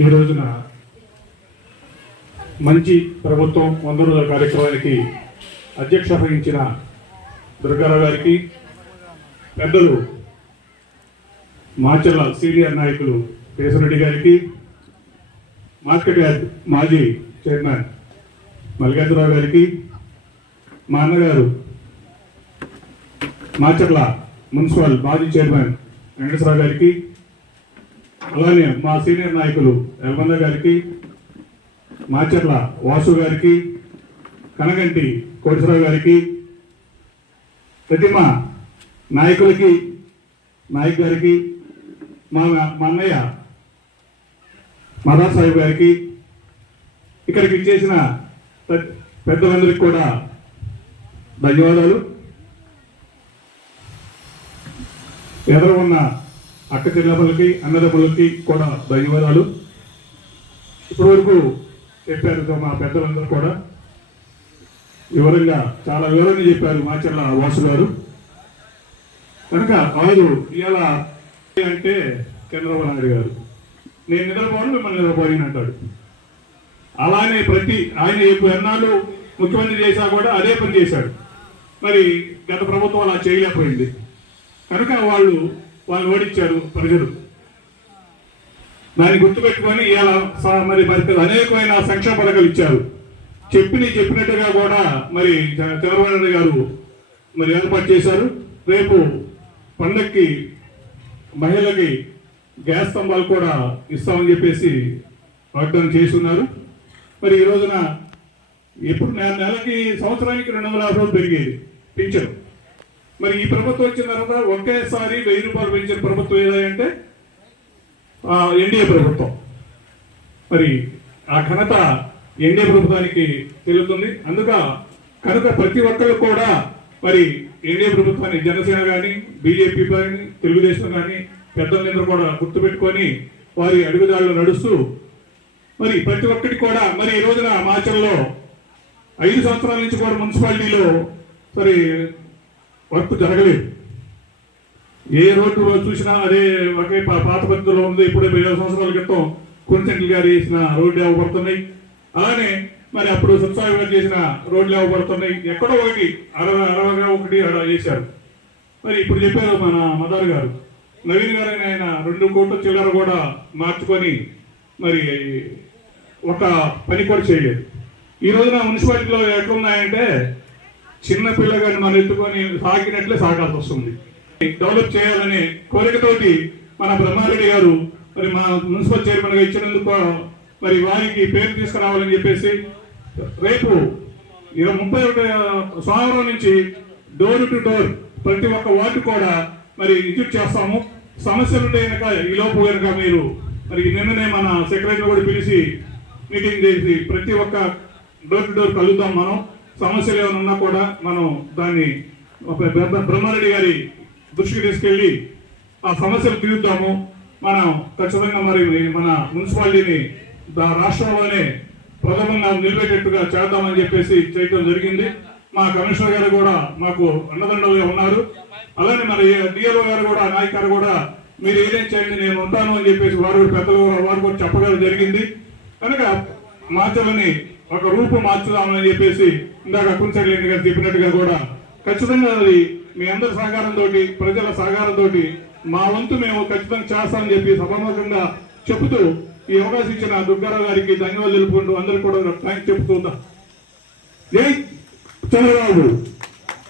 ఈ రోజున మంచి ప్రభుత్వం వంద రోజుల కార్యక్రమానికి అధ్యక్ష వహించిన దుర్గారావు గారికి పెద్దలు మాచర్ల సీనియర్ నాయకులు కేశవరెడ్డి గారికి మార్కెట్ యార్డ్ మాజీ చైర్మన్ మల్లికార్జునరావు గారికి మా అన్నగారు మాచర్ల మున్సిపల్ మాజీ చైర్మన్ వెంకటేశ్వరరావు గారికి అలానే మా సీనియర్ నాయకులు ఎల్మంద గారికి మాచర్ల వాసు గారికి కనగంటి కోటేశ్వరరావు గారికి ప్రతిమ నాయకులకి నాయక్ గారికి మా మా అన్నయ్య మదా సాహిబ్ గారికి ఇక్కడికి ఇచ్చేసిన పెద్దలందరికి పెద్దలందరికీ కూడా ధన్యవాదాలు. ఎదురు ఉన్న అక్క చెల్లెమ్మలకి అన్నదమ్ములకి కూడా ధన్యవాదాలు. ఇప్పటివరకు చెప్పారు మా పెద్దలందరూ కూడా. వివరంగా చాలా వివరంగా చెప్పారు మాచర్ల వాసు గారు. కనుక కాదు ఇవాళ అంటే చంద్రబాబు నాయుడు గారు. నేను నిద్రపోను మిమ్మల్ని నిద్రపోయాను అంటాడు. అలానే ప్రతి ఆయన ఎన్నాళ్ళు ముఖ్యమంత్రి చేశా కూడా అదే పని చేశాడు. మరి గత ప్రభుత్వం అలా చేయలేకపోయింది. కనుక వాళ్ళు వాళ్ళు ఓడించారు ప్రజలు దాన్ని గుర్తుపెట్టుకొని ఇలా మరి మరి అనేకమైన సంక్షేమ పథకాలు ఇచ్చారు. చెప్పిన చెప్పినట్టుగా కూడా మరి చంద్రబాబు నాయుడు గారు మరి ఏర్పాటు చేశారు. రేపు పండక్కి మహిళలకి గ్యాస్ స్తంభాలు కూడా ఇస్తామని చెప్పేసి వాగ్దానం చేసి ఉన్నారు మరి ఈ రోజున ఎప్పుడు నెలకి సంవత్సరానికి రెండు వందల ఆరు రోజులు పెరిగేది పింఛను. మరి ఈ ప్రభుత్వం వచ్చిన తర్వాత ఒకేసారి వెయ్యి రూపాయలు పెంచిన ప్రభుత్వం ఏదంటే ఎన్డీఏ ప్రభుత్వం. మరి ఆ ఘనత ఎన్డీఏ ప్రభుత్వానికి తెలుస్తుంది. అందుక కనుక ప్రతి ఒక్కరు కూడా మరి ఎన్డీఏ ప్రభుత్వాన్ని జనసేన కానీ బీజేపీ కానీ తెలుగుదేశం కానీ పెద్దలందరూ కూడా గుర్తుపెట్టుకొని వారి అడుగుదారులు నడుస్తూ మరి ప్రతి ఒక్కటి కూడా మరి ఈ రోజున మాచల్లో ఐదు సంవత్సరాల నుంచి కూడా మున్సిపాలిటీలో మరి వర్క్ జరగలేదు. ఏ రోడ్డు చూసినా అదే ఒకే పాత పద్ధతిలో ఉంది. ఇప్పుడే ఇరవై సంవత్సరాల క్రితం కొన్సెంట్ల గారు వేసిన రోడ్లు ఇవ్వబడుతున్నాయి అలానే మరి అప్పుడు సత్సాయి గారు చేసిన రోడ్లు ఇవ్వబడుతున్నాయి ఎక్కడో ఒకటి అరవై అరవైగా ఒకటి అడ వేశారు మరి ఇప్పుడు చెప్పారు మన మదార్ గారు. నవీన్ గారు ఆయన రెండు కోట్ల చిల్లర కూడా మార్చుకొని మరి ఒక పని కూడా చేయలేదు. ఈ రోజున మున్సిపాలిటీలో ఎట్లున్నాయంటే చిన్న పిల్లగాని మనం ఎత్తుకొని సాగినట్లే సాగాల్సి వస్తుంది. డెవలప్ చేయాలనే కోరికతోటి మన బ్రహ్మారెడ్డి గారు మరి మా మున్సిపల్ చైర్మన్గా ఇచ్చినందుకు మరి వారికి పేరు తీసుకురావాలని చెప్పేసి రేపు ఇరవై ముప్పై ఒకటి సోమవారం నుంచి డోర్ టు డోర్ ప్రతి ఒక్క వార్డు కూడా మరి విజిట్ చేస్తాము. సమస్యలుంటే కనుక ఈ లోపు కనుక మీరు మరి నిన్ననే మన సెక్రటరీ కూడా పిలిచి మీటింగ్ చేసి ప్రతి ఒక్క డోర్ టు డోర్ కలుద్దాం మనం. సమస్యలు ఏమైనా ఉన్నా కూడా మనం దాన్ని ఒక బ్రహ్మారెడ్డి గారి దృష్టికి తీసుకెళ్ళి ఆ సమస్యలు తీరుద్దాము. మనం ఖచ్చితంగా మరి మన మున్సిపాలిటీని దా- రాష్ట్రంలోనే ప్రథమంగా నిలబెట్టేట్టుగా చేద్దామని చెప్పేసి చేయడం జరిగింది. మా కమిషనర్ గారు కూడా మాకు అండదండలుగా ఉన్నారు. అలానే మరి డిఎల్ఓ గారు కూడా నాయక్ గారు కూడా మీరు ఏదేం చేయండి నేను ఉంటాను అని చెప్పేసి వారు పెద్దలు వారు కూడా చెప్పగలం జరిగింది. కనుక మార్చాలని ఒక రూపు మార్చుదామని చెప్పేసి ఇందాక కుంచెడ్ల గారు చెప్పినట్టుగా కూడా ఖచ్చితంగా అది మీ అందరి సహకారంతో ప్రజల సహకారంతో మా వంతు మేము ఖచ్చితంగా చేస్తామని చెప్పి సభాముఖంగా చెబుతూ ఈ అవకాశం ఇచ్చిన దుర్గారావు గారికి ధన్యవాదాలు తెలుపుకుంటూ అందరికీ కూడా థ్యాంక్స్ చెబుతూ జై చంద్రబాబు.